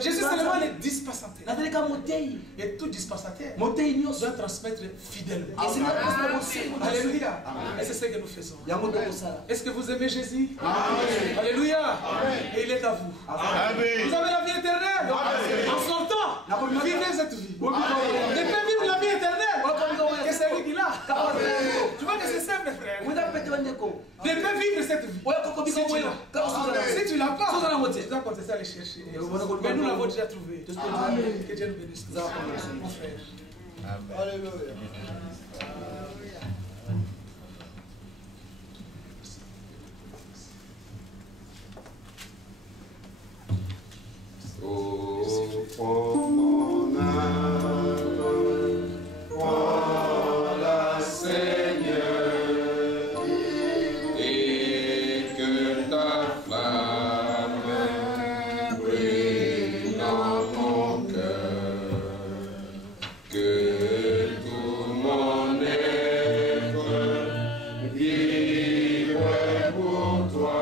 Jésus seulement les dispensateur. Et tout dispensateur doit transmettre fidèlement. Alléluia. Et c'est ce que nous faisons. Est-ce que vous aimez Jésus? Alléluia. Et il est à vous. Vous avez la vie éternelle. En sortant, vivez cette vie. Ne pas vivre la vie éternelle. Et c'est lui qui l'a. Tu vois que c'est simple, frère. Ne pas vivre cette vie. Si tu l'as pas, tu dois continuer à les chercher. Mais nous l'avons déjà trouvé. Que Dieu nous bénisse. Mon frère. Alléluia. Oh, mon âme, voilà Seigneur, et que ta flamme brille dans mon cœur, que tout mon être vive pour toi.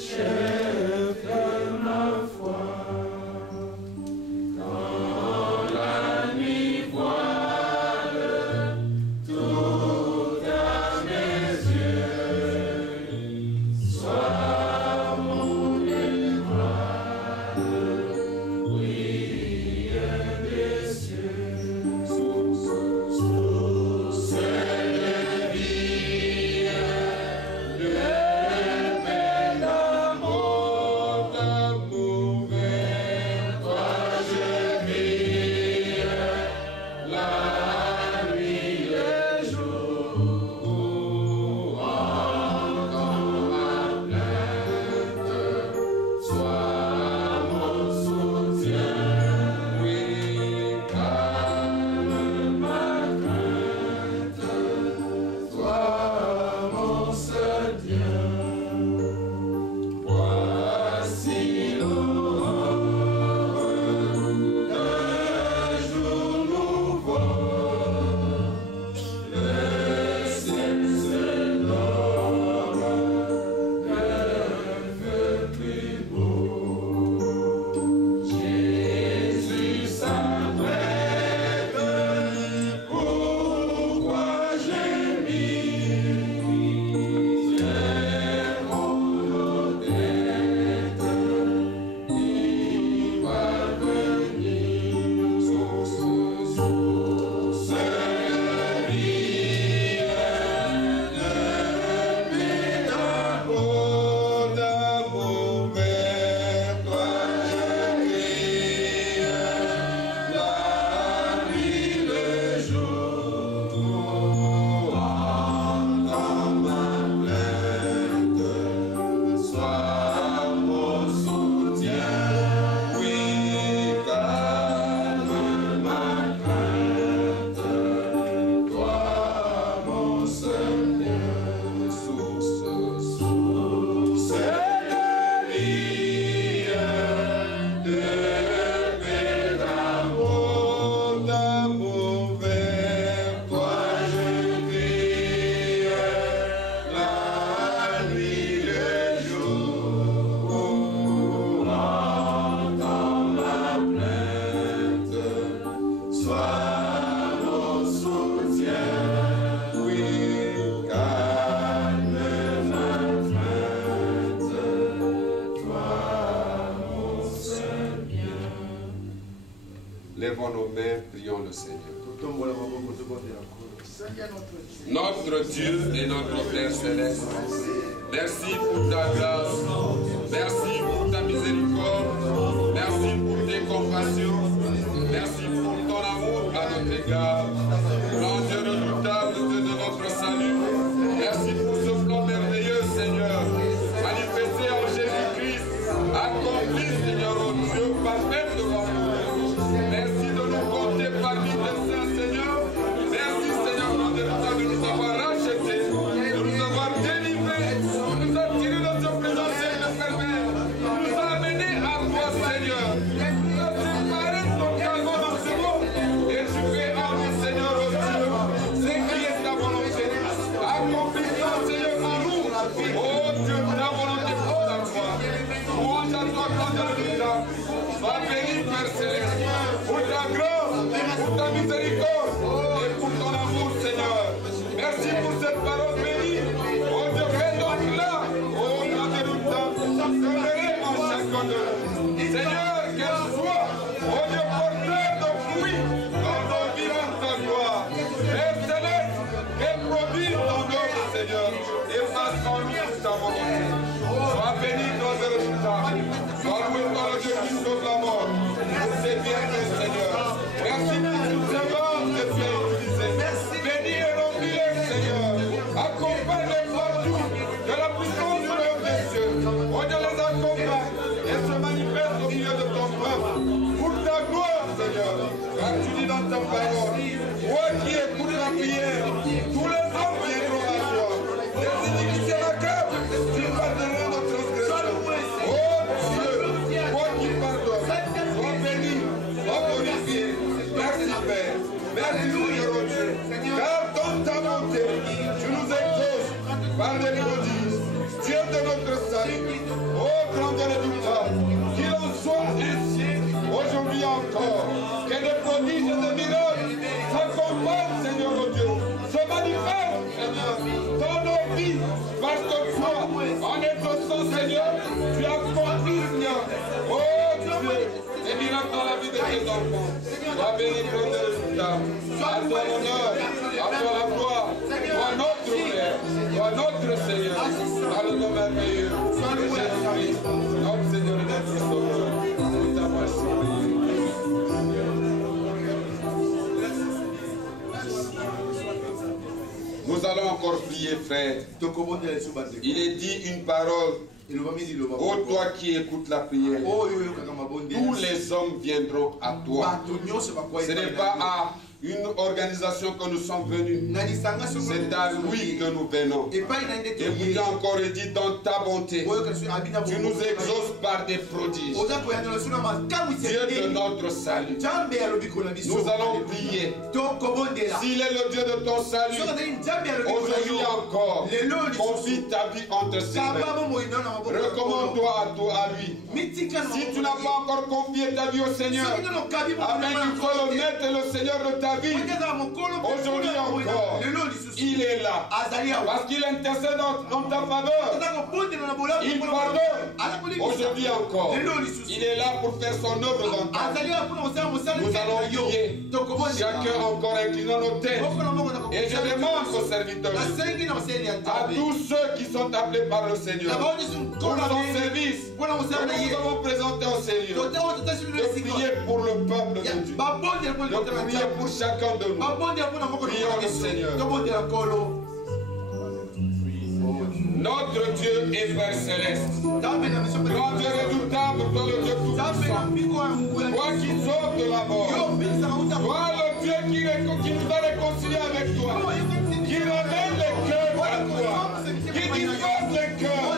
Chef de ma foi. Lèvons nos mains, prions le Seigneur. Notre Dieu et notre Père Céleste, merci pour ta grâce, merci pour ta miséricorde, merci pour tes compassions, merci pour ton amour à notre égard, grand Dieu redoutable de notre salut. Merci pour ce plan merveilleux, Seigneur, manifesté en Jésus-Christ, accompli, Seigneur, oh Dieu, parfait devant nous. Merci de nous compter parmi tes saints, Seigneur. Merci, Seigneur, de nous avoir rachetés, de nous avoir délivrés, de nous avoir tirés de ce présent ciel pervers, de nous avoir amenés à toi, Seigneur. Nous avons séparé ton calme dans ce monde et tu fais en nous, Seigneur, oh Dieu, ce qui est ta volonté. Accomplissant, Seigneur, en nous, oh Dieu, ta volonté pour ta gloire. Louange à toi, quand de l'État. Sois béni, Père Céleste, pour ta grâce, pour ta miséricorde et pour ton amour, Seigneur. Merci pour cette parole bénie. Oh Dieu, redonne-la. Oh Dieu, demeurer en chacun de nous. Seigneur, qu'elle soit, oh Dieu, porteur de fruits dans nos vies en ta gloire. Père Céleste, qu'elle produise ton œuvre, Seigneur, et fasse en nous ta volonté. Sois béni dans le résultat. Sois loué dans le Dieu qui sauve la mort. C'est bien, Seigneur. Merci pour toutes ces morts que tu as utilisées. Bénis et remplis-les, Seigneur. Accompagne-les partout de la puissance du royaume des cieux. On Dieu les accompagne et se manifeste au milieu de ton peuple. Pour ta gloire, Seigneur. Car tu dis dans ta parole, toi qui écoutes la prière, tous les hommes viendront à toi. Les iniquités m'accablent, tu pardonneras notre transgression. Oh Dieu, toi qui pardonnes, sois béni, sois glorifié. Merci Père, merci Seigneur oh Dieu. Car dans ta bonté, tu nous exauces par les prodiges. Dieu de notre salut, oh grandeur redoutable, qu'il en soit ainsi aujourd'hui encore. Que des prodiges et des miracles s'accompagnent, Seigneur oh Dieu, se manifestent, Seigneur, dans nos vies, parce que toi, en exauçant, Seigneur, tu as accompli, Seigneur, oh Dieu, des miracles dans la vie de tes enfants. Sois béni, grandeur redoutable. À toi l'honneur, à toi la gloire, toi notre Père, toi notre Seigneur, dans le nom merveilleux de Jésus-Christ, notre Seigneur et notre Sauveur. Nous t'avons sauvé. Nous allons encore prier, frère. Il est dit une parole. Oh toi qui écoutes la prière, tous les hommes viendront à toi. Ce n'est pas à une organisation que nous sommes venus, c'est à lui que nous venons. Et vous t'as encore dit dans ta bonté, tu nous exauces par des prodiges. Dieu de notre salut, nous allons prier. S'il est le Dieu de ton salut, aujourd'hui encore, confie ta vie entre ses mains. Recommande-toi à lui. Si tu n'as pas encore confié ta vie au Seigneur, amen, il faut le mettre le Seigneur de ta vie. Aujourd'hui encore, il est là. Parce qu'il intercède en ta faveur. Il pardonne. Aujourd'hui encore, il est là pour faire son œuvre dans ta vie. Nous allons prier. Chacun encore inclinant nos têtes. Et je demande aux serviteurs, à tous ceux qui sont appelés par le Seigneur, pour son service, que nous avons présenté au Seigneur, de prier pour le peuple de Dieu, de prier pour chacun de nous. Prions le Seigneur. Notre Dieu est Père Céleste, grand Dieu redoutable, toi le Dieu tout-puissant, toi qui sauves de la mort, toi le Dieu qui nous a réconciliés avec toi, qui ramène les cœurs à toi, qui dispose les cœurs.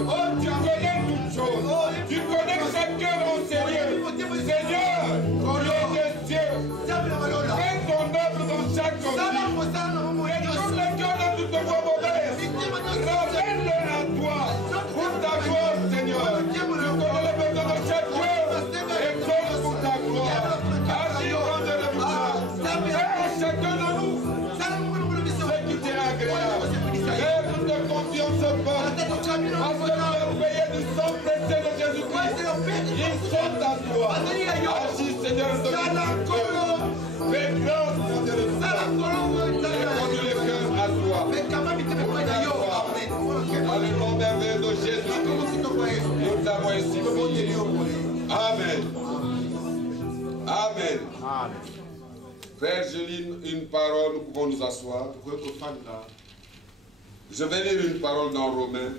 Oh Dieu, tu connais toutes choses, tu connais chaque cœur en sérieux. Seigneur, tu es des cieux, fais ton œuvre dans chaque vie, et tous les cœurs de toutes vos mauvaises, ramène-les à toi, pour ta gloire, Seigneur. Tu connais les besoins de chaque cœur, et toi pour ta gloire. Ainsi, grande révolution, fais chacun de nous pensées de Jésus-Christ, ils sont à toi. Agis, Seigneur, de fais grâce, mon Dieu, et conduis le cœur à toi. Dans le nom merveilleux de Jésus, nous avons ainsi prié. Amen. Amen. Frère, je lis une parole, nous pouvons nous asseoir. Je vais lire une parole dans Romains.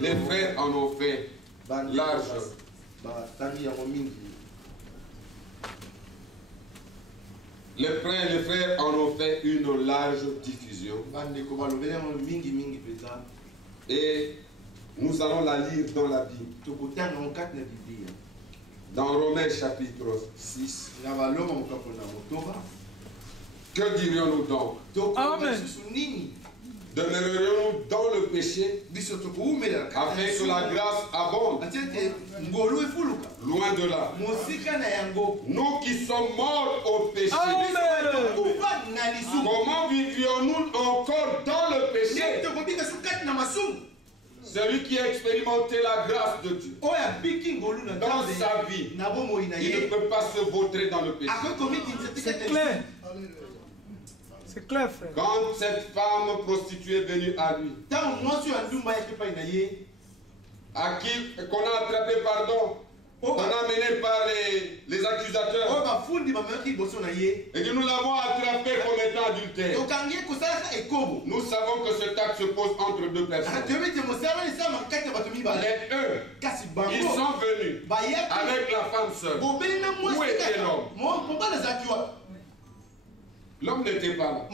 Les frères en ont fait large. Les frères en ont fait une large diffusion. Et nous allons la lire dans la Bible. Dans Romains chapitre 6. Que dirions-nous donc? Amen. Demeurerions-nous dans le péché afin que la grâce abonde? Loin de là. Nous qui sommes morts au péché, comment vivrions-nous encore dans le péché? Celui qui a expérimenté la grâce de Dieu dans sa vie, il ne peut pas se vautrer dans le péché. C'est clair. C'est clair, frère. Quand cette femme prostituée est venue à lui, à qui qu'on a attrapé, pardon, on a mené par les accusateurs, et que nous l'avons attrapé comme étant adultère. Nous savons que cet acte se pose entre deux personnes. Mais eux, ils sont venus avec la femme seule. Où était l'homme? L'homme n'était pas là.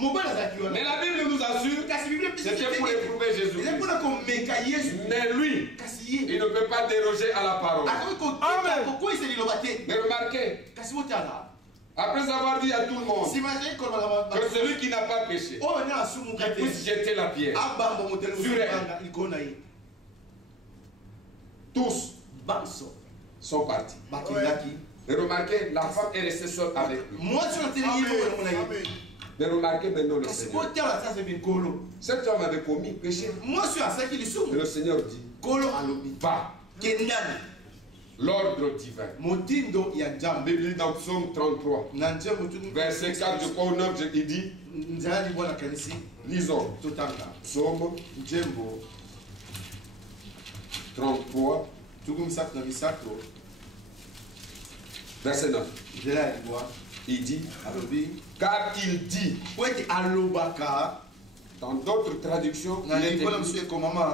Mais la Bible nous assure que c'était pour éprouver Jésus. Mais lui, il ne peut pas déroger à la parole. Amen. Mais remarquez, après avoir dit à tout le monde que celui qui n'a pas péché, qu'il puisse jeter la pierre sur elle. Tous sont partis. Mais remarquez, la femme est restée seule avec lui. Mais remarquez maintenant le Seigneur. Cet homme avait commis péché. Et le Seigneur dit, va. L'ordre divin. La Bible dit dans Psaume 33, verset 4, je crois au 9, il dit, lisons, Psaume 33, verset 9. Il dit, car il dit, dans d'autres traductions,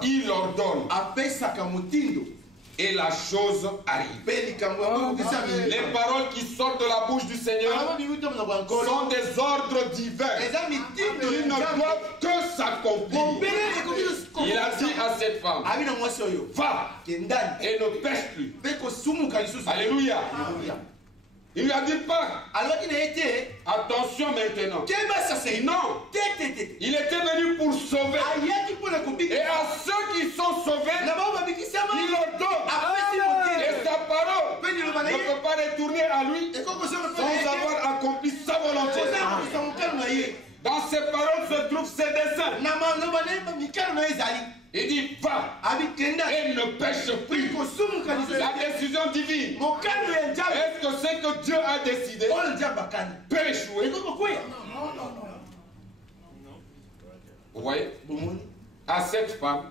il ordonne, et la chose arrive. Les paroles qui sortent de la bouche du Seigneur sont des ordres divins. Ils ne doivent que s'accomplir. Il a dit à cette femme, va et ne pêche plus. Alléluia. Il lui a dit pas. Attention maintenant. Non. Il était venu pour sauver. Et à ceux qui sont sauvés, il leur donne. Et sa parole ne peut pas retourner à lui sans avoir accompli sa volonté. Dans ces paroles se trouvent ses desseins. Il dit, va et ne pêche plus. La décision divine. Est-ce que c'est que Dieu a décidé peut échouer? Vous voyez? À cette femme,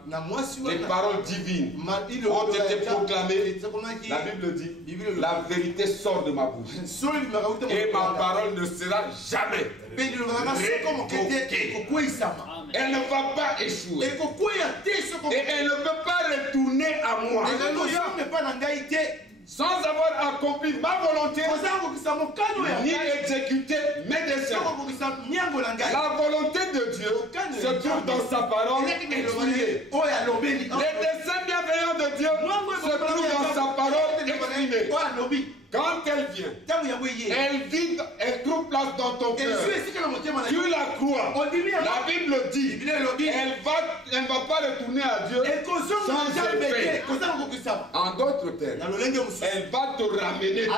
les paroles divines ont été proclamées. La Bible dit, la vérité sort de ma bouche. Et ma parole ne sera jamais révoquée. Elle ne va pas échouer. Et elle ne peut pas retourner à moi sans avoir accompli ma volonté ni exécuté mes desseins. La volonté de Dieu se trouve dans sa parole exprimée. Les desseins bienveillants de Dieu se trouvent dans sa parole exprimée. Quand elle vient, elle trouve place dans ton cœur. Tu la crois. La Bible dit, elle ne va pas retourner à Dieu sans effet. En d'autres termes, elle va te ramener toi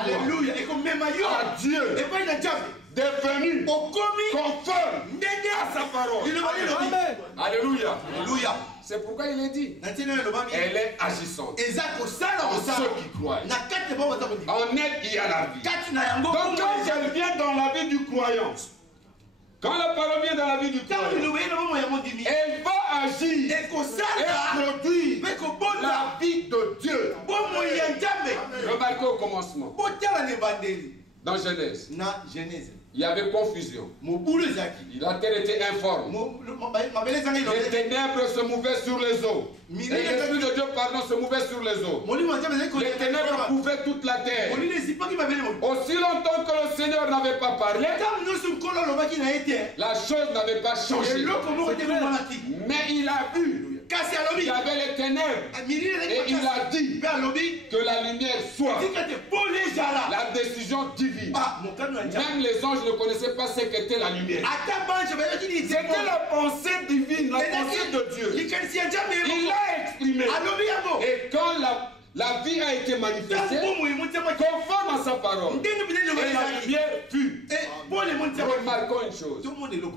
à Dieu, devenu conforme à sa parole. Alléluia. C'est pourquoi il est dit. Elle est agissante. Pour ceux qui croient. En elle, il y a la vie. Donc quand elle vient dans la vie du croyant, quand la parole vient dans la vie du croyant, elle va agir et produire la vie de Dieu. Remarquez au commencement. Dans Genèse, il y avait confusion. La terre était informe. Les ténèbres se mouvaient sur les eaux. Et l'Esprit de Dieu, se mouvait sur les eaux. Les ténèbres couvraient toute la terre. Aussi longtemps que le Seigneur n'avait pas parlé, la chose n'avait pas changé. Mais il a vu. Il y avait les ténèbres et il a dit que la lumière soit. La décision divine. Même les anges ne connaissaient pas ce qu'était la lumière. C'était la pensée divine, la pensée de Dieu. Il l'a exprimé. Et quand la vie a été manifestée, conforme à sa parole, et la lumière fut. Remarquons une chose.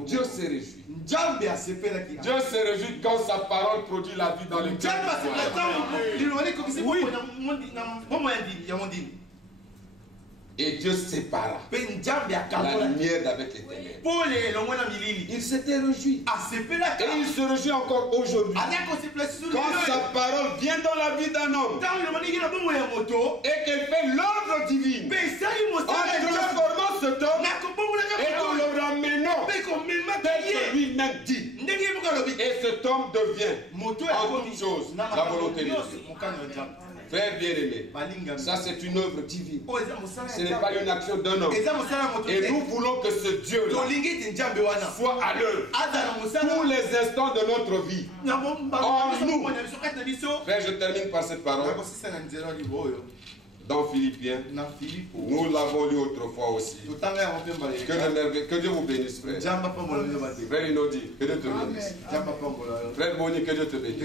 Dieu s'est réjoui. Dieu se réjouit quand sa parole produit la vie dans les cœurs. Et Dieu sépara la lumière d'avec les ténèbres. Il s'était réjoui. Et il se réjouit encore aujourd'hui. Quand sa parole vient dans la vie d'un homme et qu'elle fait l'œuvre divine, en transformant cet homme et en le ramenant tel que lui-même dit. Et cet homme devient en toute chose la volonté de Dieu. Frère bien-aimé, ça c'est une œuvre divine. Ce n'est pas une action d'un homme. Et nous voulons que ce Dieu-là soit à l'œuvre tous les instants de notre vie. En nous. Frère, je termine par cette parole. Dans Philippiens, nous l'avons lu autrefois aussi. Que Dieu vous bénisse, frère. Frère Inodi, que Dieu te bénisse. Frère Boni, que Dieu te bénisse.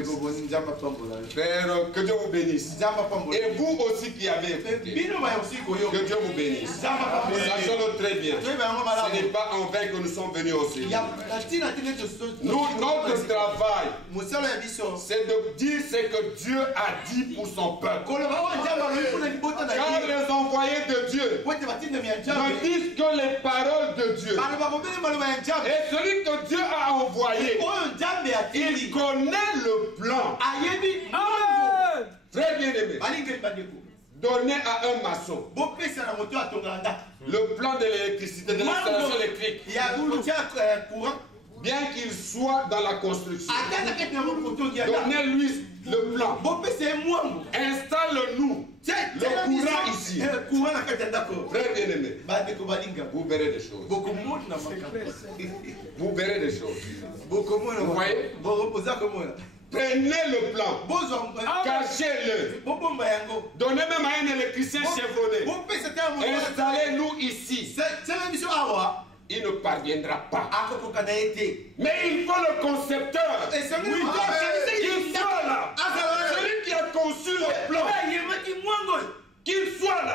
Frère, que Dieu vous bénisse. Et vous aussi qui avez écouté, que Dieu vous bénisse. Sachons-le très bien. Ce n'est pas en vain que nous sommes venus au Seigneur. Notre travail, c'est de dire ce que Dieu a dit pour son peuple. Car les envoyés de Dieu ne disent que les paroles de Dieu. Et celui que Dieu a envoyé, il connaît le plan. Très bien aimé. Donné à un maçon le plan de l'électricité, de l'installation électrique. Bien qu'il soit dans la construction, donnez-lui le plan. Installe-nous le courant ici. Frère bien-aimé, vous verrez des choses. Vous verrez des choses. Vous voyez? Prenez le plan, cachez-le, donnez même à un électricien chevronné, installez-nous ici. Il ne parviendra pas. Mais il faut le concepteur. Il soit là. Celui qui a conçu le plan. Qu'il soit là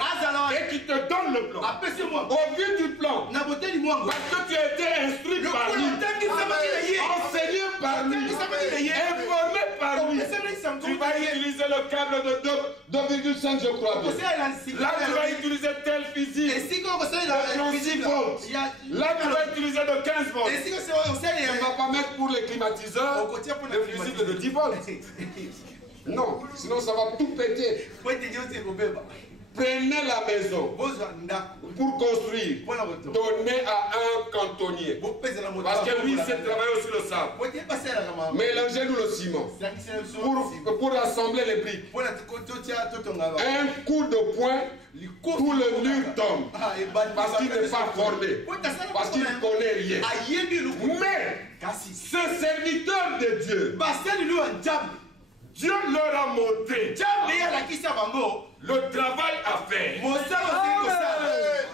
et qu'il te donne le plan. Au vu du plan, parce que tu as été instruit par lui, enseigné par lui, informé par lui, tu vas utiliser le câble de 2,5 je crois. Là tu vas utiliser tel fusible de 36 volts. Là tu vas utiliser de 15 volts. Tu ne vas pas mettre pour les climatiseurs le fusible de 10 volts. Non, sinon ça va tout péter. Prenez la maison pour construire. Donnez à un cantonnier. Parce que lui, sait travailler aussi le sable. Mélangez-nous le ciment. Pour rassembler les briques. Un coup de poing, tout le mur tombe. Parce qu'il n'est pas formé. Parce qu'il ne connaît rien. Mais, ce serviteur de Dieu, Dieu leur a montré le travail à faire.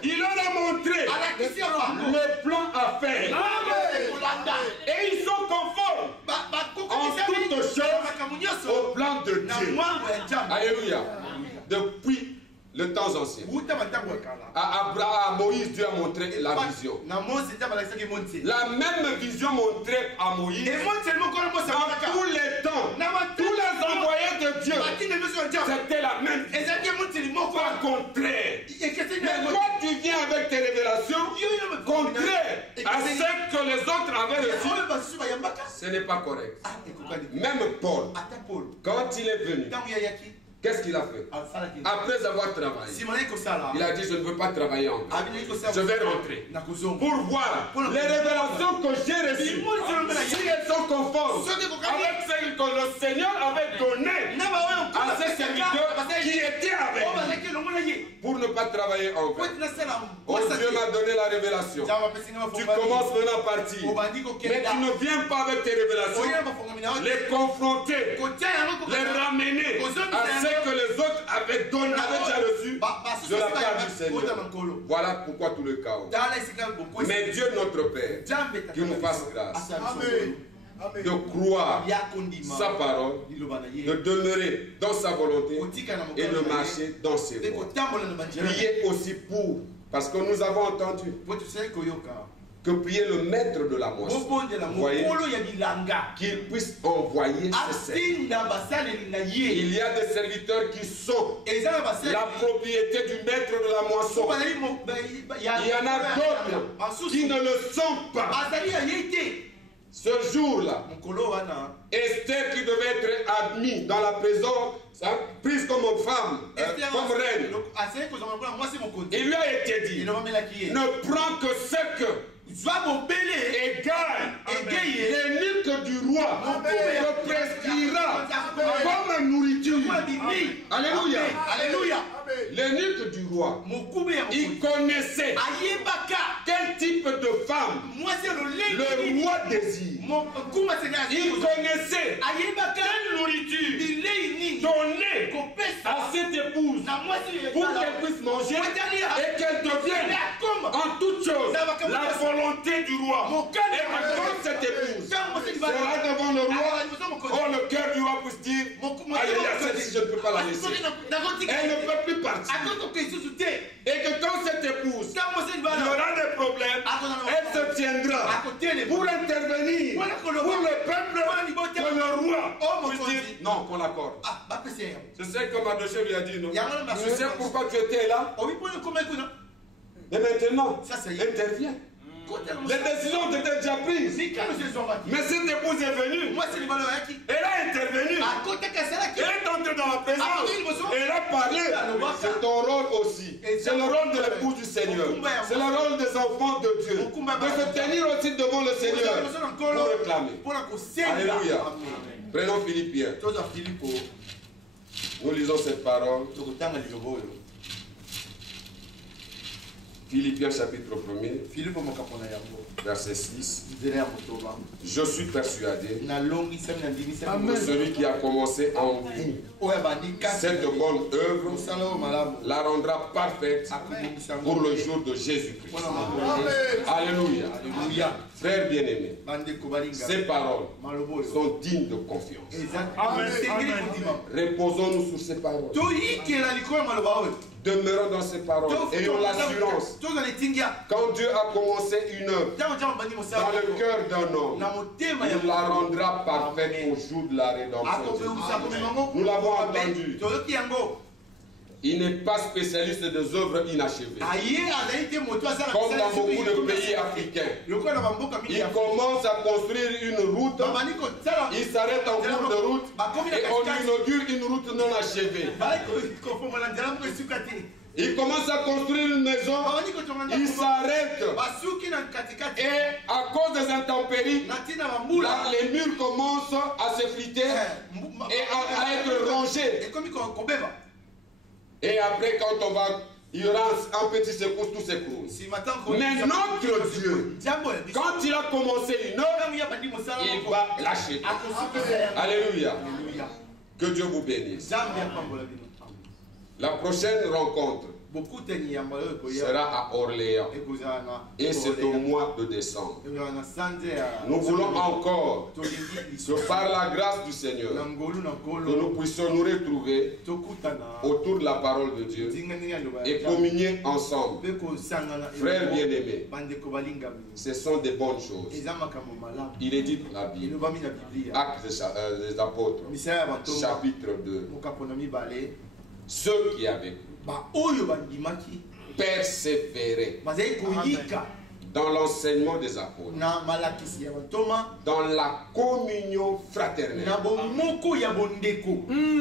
Il leur a montré le plan à faire. Et ils sont conformes en toutes choses au plan de Dieu. Alléluia. Depuis le temps temps anciens. À Moïse, Dieu a montré la vision. La même vision montrée à Moïse. Dans tous les temps, tous les envoyés de Dieu, c'était la même vision. Pas contraire. Mais quand tu viens avec tes révélations, contraire à ce que les autres avaient reçu, ce n'est pas correct. Même Paul, quand il est venu, qu'est-ce qu'il a fait? Après avoir travaillé, il a dit, je ne veux pas travailler encore. Je vais rentrer pour voir les révélations que j'ai reçues, si elles sont conformes avec celles que le Seigneur avait données à ses serviteurs qui étaient avec lui, pour ne pas travailler encore. Oh, Dieu m'a donné la révélation. Tu commences maintenant à partir, mais tu ne viens pas avec tes révélations, les confronter, les ramener à ce que les autres avaient donné, avaient déjà reçu de la part du Seigneur. Voilà pourquoi tout le chaos. Mais Dieu notre Père, qu'il nous fasse grâce de croire sa parole, de demeurer dans sa volonté et de marcher dans ses voies. Priez aussi pour, parce que nous avons entendu que prier le maître de la moisson, qu'il puisse envoyer ses serviteurs. Il y a des serviteurs qui sont la propriété du maître de la moisson. Il y en a d'autres qui ne le sont pas. Ce jour-là, Esther, qui devait être admise dans la prison, prise comme femme, comme reine, il lui a été dit, ne prends que ce que l'énigme du roi te prescrira comme nourriture. Alléluia. Alléluia. L'énigme du roi, il connaissait quel type de femme le roi désire. Il connaissait quelle nourriture donner à cette épouse pour qu'elle puisse manger et qu'elle devienne en toute chose la volonté du roi. Et quand cette épouse sera devant le roi, oh, le cœur du roi puisse dire, alléluia, celle-ci je ne peux pas la laisser. Elle ne peut plus partir. Et que quand cette épouse aura des problèmes, elle se tiendra pour intervenir pour le peuple, que le roi puisse dire non, qu'on l'accorde. Je sais que Mardochée lui a dit non. Je sais pourquoi tu étais là. Et maintenant, interviens. Les décisions ont été déjà prises. Mais cette épouse est venue. Elle a intervenu. Elle est entrée dans la présence. Elle a parlé. C'est ton rôle aussi. C'est le rôle de l'épouse du Seigneur. C'est le rôle des enfants de Dieu. De se tenir aussi devant le Seigneur pour réclamer. Alléluia. Prenons Philippiens. Nous lisons cette parole. Philippiens chapitre 1er, verset 6. Je suis persuadé que celui qui a commencé en vous cette bonne œuvre la rendra parfaite pour le jour de Jésus-Christ. Alléluia. Alléluia. Frères bien-aimés, ces paroles sont dignes de confiance. Reposons-nous sur ces paroles. Demeurons dans ces paroles. Ayons l'assurance. Quand Dieu a commencé une œuvre dans le cœur d'un homme, il la rendra parfaite au jour de la rédemption. Nous l'avons entendu. Il n'est pas spécialiste des œuvres inachevées. Comme dans beaucoup de pays africains. Il commence à construire une route, il s'arrête en cours de route et on inaugure une route non achevée. Il commence à construire une maison, il s'arrête. Et à cause des intempéries, les murs commencent à s'effriter et à être rongés. Et après, quand on va, il y aura un petit secousse, tout s'écroule. Mais notre Dieu, quand il a commencé une œuvre, il va l'achever. Alléluia. Que Dieu vous bénisse. La prochaine rencontre sera à Orléans. Et c'est au mois de décembre. Nous voulons encore que par la grâce du Seigneur, que nous puissions nous retrouver autour de la parole de Dieu et communier ensemble. Frères bien-aimés, ce sont des bonnes choses. Il est dit dans la Bible, Actes des Apôtres, chapitre 2, ceux qui avaient persévérer dans l'enseignement des apôtres, dans la communion fraternelle.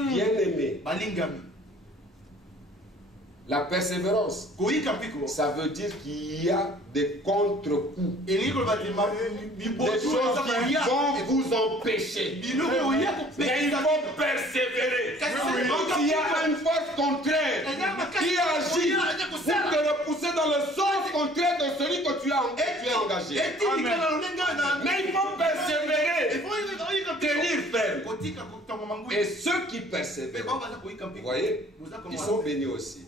Bien-aimé, la persévérance, ça veut dire qu'il y a des contre-coups, des choses qui vont vous empêcher. Mais il faut persévérer. Quand il y a une force contraire qui agit pour te repousser dans le sens contraire de celui que tu as engagé. Mais il faut persévérer, tenir ferme. Et ceux qui persévèrent, vous voyez, ils sont bénis aussi.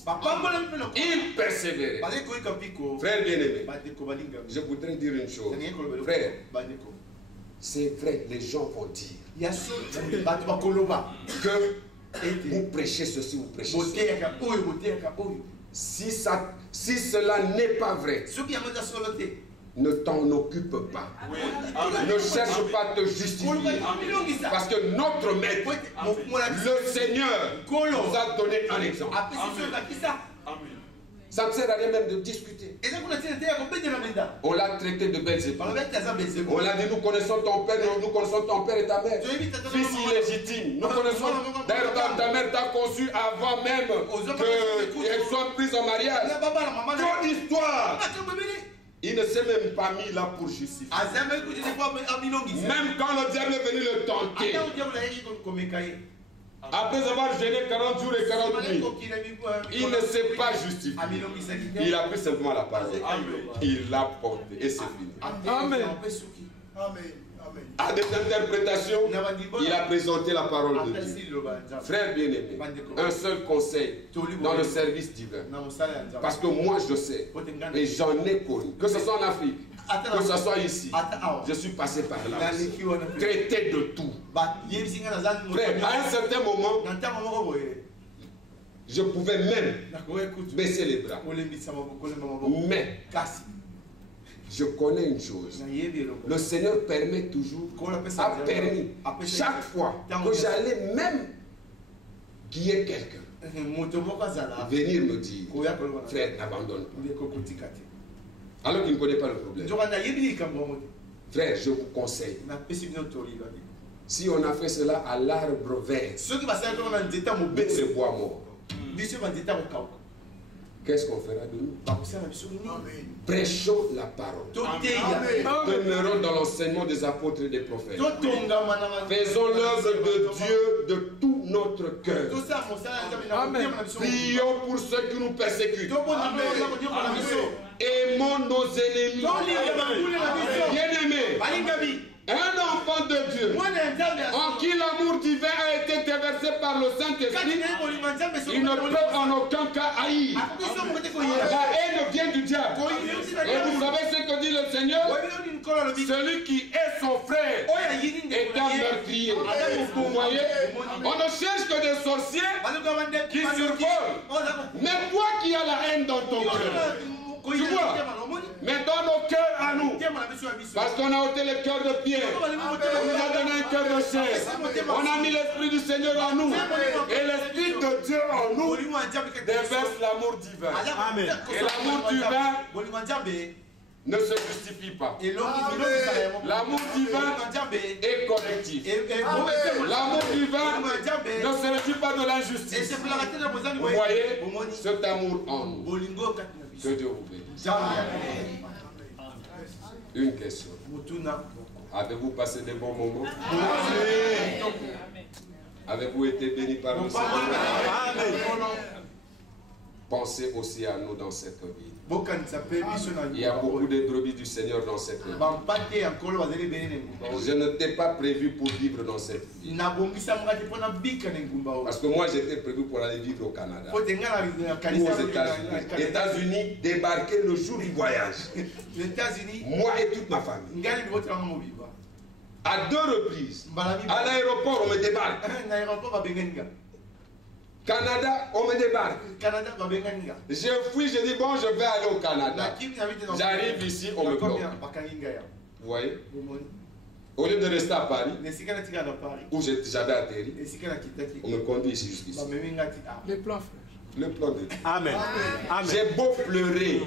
Ils persévèrent. Frère bien-aimé, je voudrais dire une chose. Frère, c'est vrai, les gens vont dire que vous prêchez ceci, vous prêchez cela. Si cela n'est pas vrai, ne t'en occupe pas. Ne cherche pas à te justifier. Parce que notre maître, le Seigneur, nous a donné un exemple. Ça ne sert à rien même de discuter. On l'a traité de Belzébuth. On l'a dit, nous connaissons ton père, nous connaissons ton père et ta mère. Fils illégitime. Nous connaissons. D'ailleurs, ta mère t'a conçu avant même qu'elle soit prise en mariage. Trop d'histoire. Il ne s'est même pas mis là pour justifier. Même quand le diable est venu le tenter, après avoir gêné 40 jours et 40 nuits, il ne s'est pas justifié. Il a pris simplement la parole. Il l'a porté et c'est fini. Amen. À des interprétations, il a présenté la parole de Dieu. Frère bien-aimé, un seul conseil dans le service divin. Parce que moi je sais, et j'en ai connu, que ce soit en Afrique, que ce soit ici, je suis passé par là, traité de tout. Frère, à un certain moment, je pouvais même baisser les bras. Mais je connais une chose. Le Seigneur permet toujours, a permis, chaque fois que j'allais même guider quelqu'un, venir me dire, frère, n'abandonne pas. Alors qu'il ne connaît pas le problème. Frère, je vous conseille. Si on a fait cela à l'arbre vert, c'est bois mort. Qu'est-ce qu'on fera de nous? Prêchons la parole. Demeurons dans l'enseignement des apôtres et des prophètes. Faisons l'œuvre de Dieu de tout notre cœur. Prions pour ceux qui nous persécutent. Aimons nos ennemis. Bien-aimés, un enfant de Dieu en qui l'amour divin a été déversé par le Saint-Esprit, il ne peut en aucun cas haïr. La haine vient du diable. Et vous savez ce que dit le Seigneur? Celui qui est son frère est un meurtrier. Vous voyez? On ne cherche que des sorciers qui survolent. Mais toi qui as la haine dans ton cœur, tu vois, mais dans nos cœurs à nous, parce qu'on a ôté le cœur de pierre, on nous a donné un cœur de chair, on a mis l'Esprit du Seigneur en nous, et l'Esprit de Dieu en nous déverse l'amour divin. Et l'amour divin ne se justifie pas. L'amour divin est collectif. L'amour divin ne se réjouit pas de l'injustice. Vous voyez cet amour en nous. Que Dieu vous bénisse. Une question. Avez-vous passé des bons moments? Avez-vous été bénis par le Seigneur? pensez aussi à nous dans cette vie. Il y a beaucoup de brebis du Seigneur dans cette vie. Je ne t'ai pas prévu pour vivre dans cette vie. Parce que moi j'étais prévu pour aller vivre au Canada ou aux États-Unis. États-Unis, débarquer le jour du voyage. Moi et toute ma famille. À 2 reprises. À l'aéroport, on me débarque. Canada, on me débarque. Je fuis, je dis bon, je vais aller au Canada. J'arrive ici, on me bloque. Vous voyez? Au lieu de rester à Paris, où j'avais atterri, on me conduit ici jusqu'ici. Le plan, frère. Le plan de Dieu. Amen. J'ai beau pleurer,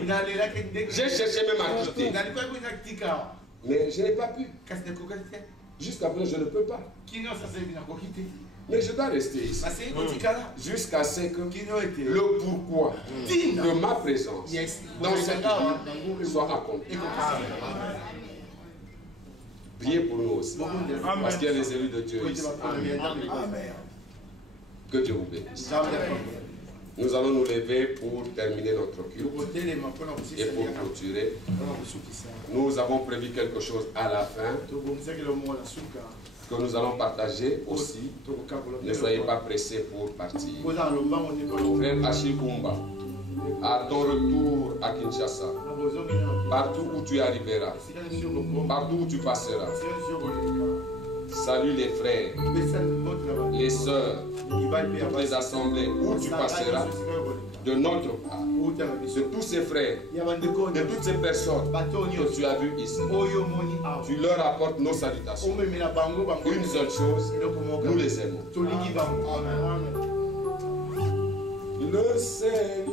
j'ai cherché même à quitter, mais je n'ai pas pu. Jusqu'à présent, je ne peux pas. Mais je dois rester ici jusqu'à ce que le pourquoi de ma présence dans cette vie soit accompli. Priez pour nous aussi, parce qu'il y a les élus de Dieu ici. Que Dieu vous bénisse. Nous allons nous lever pour terminer notre culte et pour clôturer. Nous avons prévu quelque chose à la fin que nous allons partager aussi. Ne soyez pas pressés pour partir. Frère Achille Kumba, à ton retour à Kinshasa, partout où tu arriveras, partout où tu passeras, salue les frères, les sœurs, toutes les assemblées où tu passeras, de notre part, de tous ces frères, de toutes ces personnes que tu as vues ici. Tu leur apportes nos salutations. Une seule chose, nous les aimons. Le Seigneur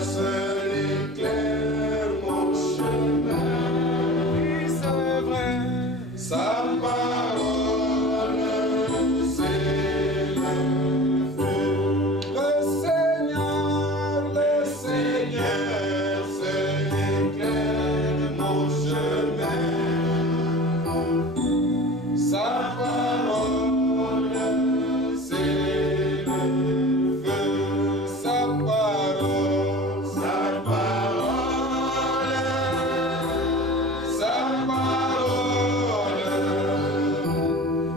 seul éclaire mon chemin. Oui, c'est vrai. Sa parole, c'est le feu. Le Seigneur seul éclaire mon chemin. Sa parole, c'est le feu. Sa parole, sa parole, sa parole,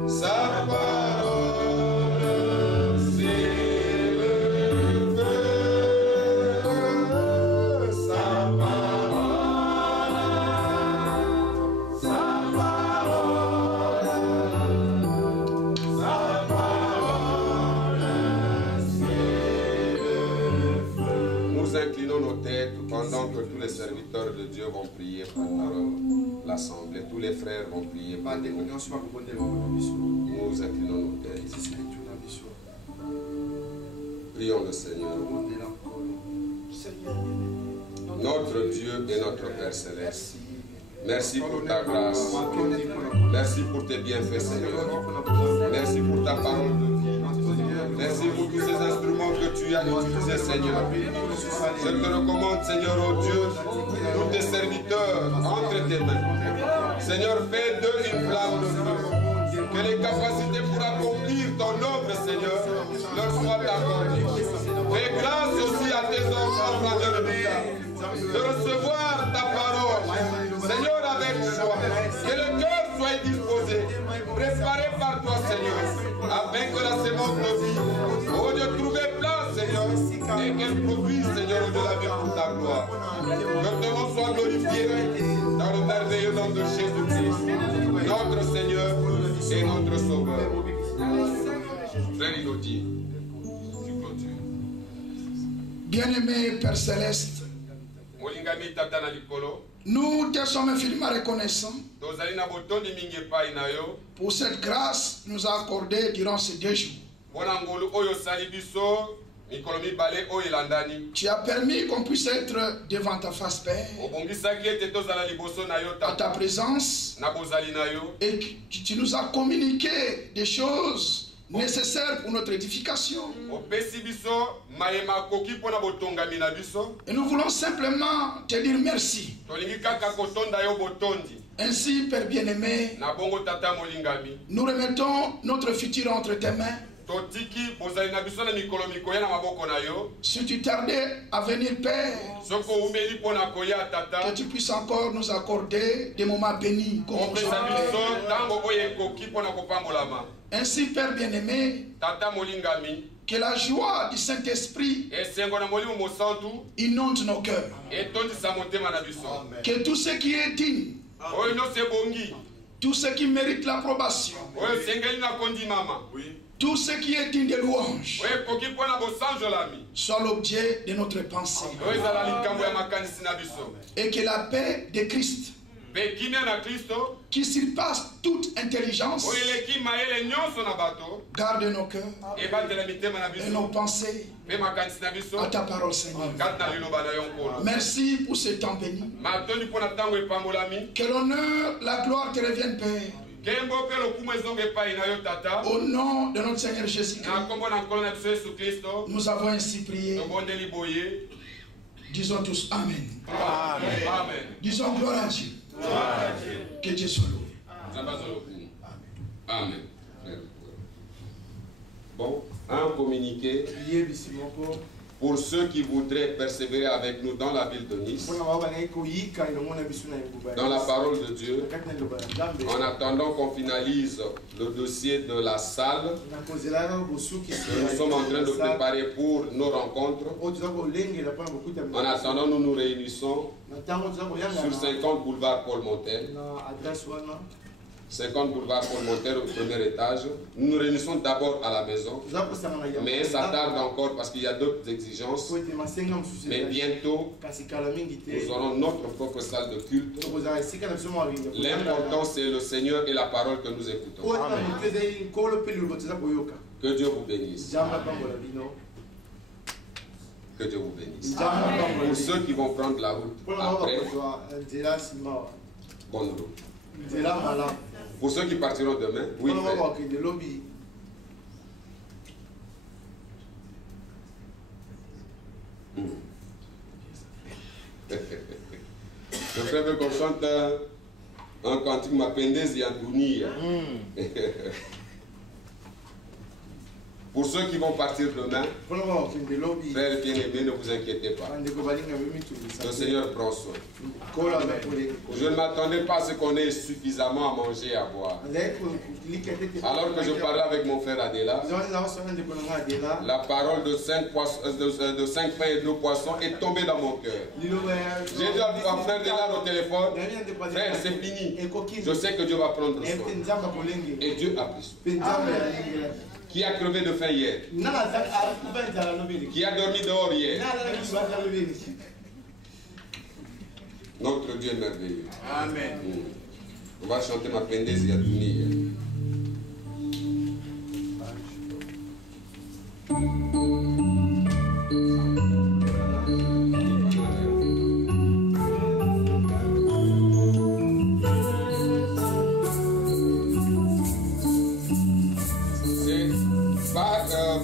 sa parole, c'est le feu. Sa parole, sa parole, sa parole, c'est le feu. Nous inclinons nos têtes pendant que tous les serviteurs de Dieu vont prier par parole. L'assemblée, tous les frères vont prier par des mots. Nous inclinons nos têtes. Prions le Seigneur. Notre Dieu et notre Père Céleste, merci pour ta grâce. Merci pour tes bienfaits, Seigneur. Merci pour ta parole de vie. Merci pour tous ces instruments que tu as utilisés, Seigneur. Je te recommande, Seigneur, oh Dieu, tous tes serviteurs entre tes mains. Seigneur, fais d'eux une flamme de feu. Que les capacités pour accomplir ton œuvre, Seigneur, leur soient accordées. Fais grâce aussi à tes enfants, frères de recevoir ta parole, Seigneur, avec joie. Que le cœur soit disposé, préparé par toi, Seigneur, afin que la sémence de vie, oh Dieu, trouve place, Seigneur, et qu'elle produise, Seigneur, de la vie pour ta gloire. Que ton nom soit glorifié dans le merveilleux nom de Jésus-Christ, notre Seigneur et notre Sauveur. Frère Ilodi, tu clôtures. Bien-aimé Père Céleste, nous te sommes infiniment reconnaissants pour cette grâce que nous a accordée durant ces 2 jours. Tu as permis qu'on puisse être devant ta face, Père, à ta présence, et que tu nous as communiqué des choses nécessaires pour notre édification. Et nous voulons simplement te dire merci. Ainsi, Père bien-aimé, nous remettons notre futur entre tes mains. Si tu tardais à venir, Père, que tu puisses encore nous accorder des moments bénis. Ainsi, Père bien-aimé, que la joie du Saint-Esprit inonde nos cœurs. Que tout ce qui est digne, tout ce qui mérite l'approbation, tout ce qui est digne de louange, soit l'objet de notre pensée. Et que la paix de Christ, qui surpasse toute intelligence, garde nos cœurs et nos pensées à ta parole, Seigneur. Merci pour ce temps béni. Que l'honneur, la gloire te revienne, Père. Au nom de notre Seigneur Jésus-Christ, nous avons ainsi prié. Disons tous Amen. Amen. Disons gloire à Dieu. Que Dieu soit loué. Amen. Bon, un communiqué pour ceux qui voudraient persévérer avec nous dans la ville de Nice, dans la parole de Dieu, en attendant qu'on finalise le dossier de la salle que nous sommes en train de préparer pour nos rencontres. En attendant, nous nous réunissons sur 50 boulevard Paul Montel. 50 boulevard Paul Montel au premier étage. Nous nous réunissons d'abord à la maison, mais ça tarde encore parce qu'il y a d'autres exigences. Mais bientôt, nous aurons notre propre salle de culte. L'important, c'est le Seigneur et la parole que nous écoutons. Que Dieu vous bénisse. Que Dieu vous bénisse. Pour ceux qui vont prendre la route après, bonne route. Pour ceux qui partiront demain, oui, je préfère qu'on chante un cantique Mapendezi Antouni. Pour ceux qui vont partir demain, frères bien-aimés, ne vous inquiétez pas. Le Seigneur prend soin. Je ne m'attendais pas à ce qu'on ait suffisamment à manger et à boire. Alors que je parlais avec mon frère Adela, la parole de 5 pains et 2 poissons est tombée dans mon cœur. J'ai dit à mon frère Adela au téléphone, frère, c'est fini. Je sais que Dieu va prendre soin. Et Dieu a pris soin. Qui a crevé de faim hier? Qui a dormi dehors hier? Notre Dieu est merveilleux. Amen. On va chanter Mapendezi Antouni.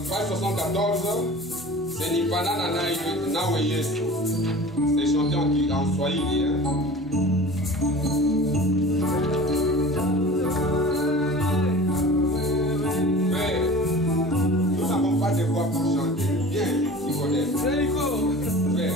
Page 74, c'est Nipana Nawe Yesu. C'est chanté en Swahili. Mais nous n'avons pas de voix pour chanter. Viens, Nicodème. Viens.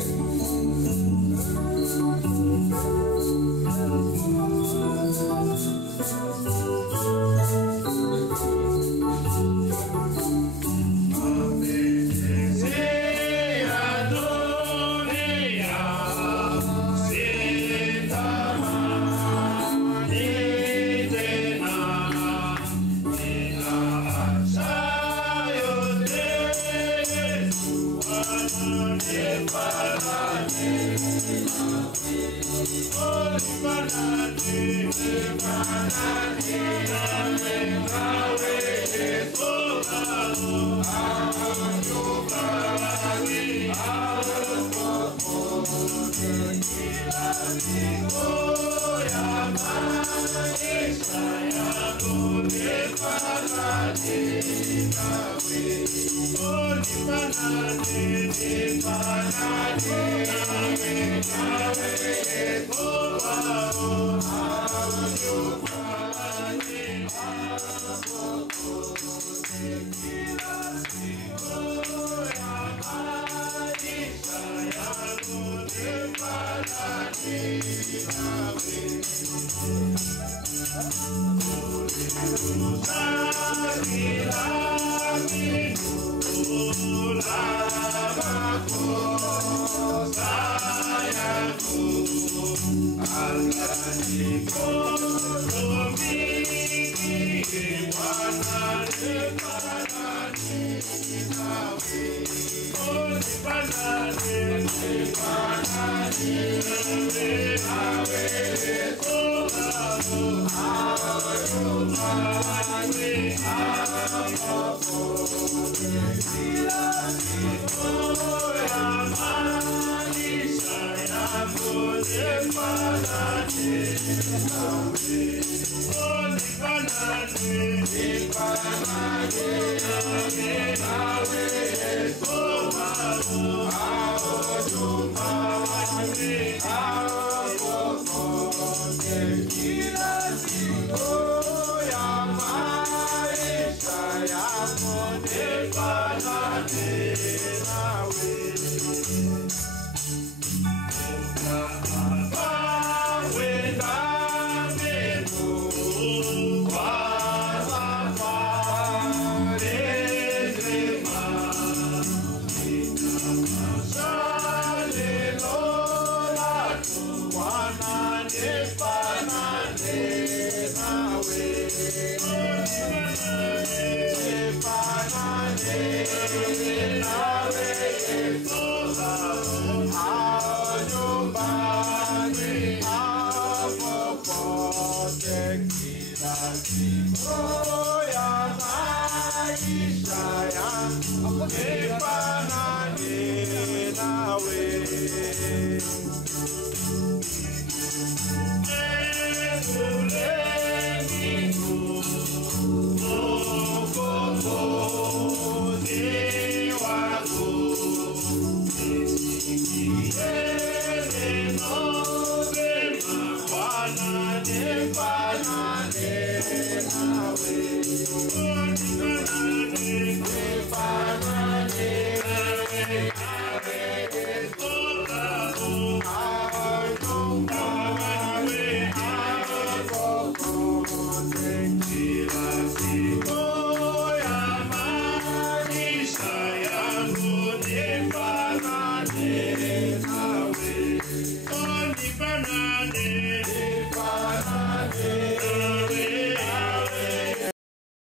Banane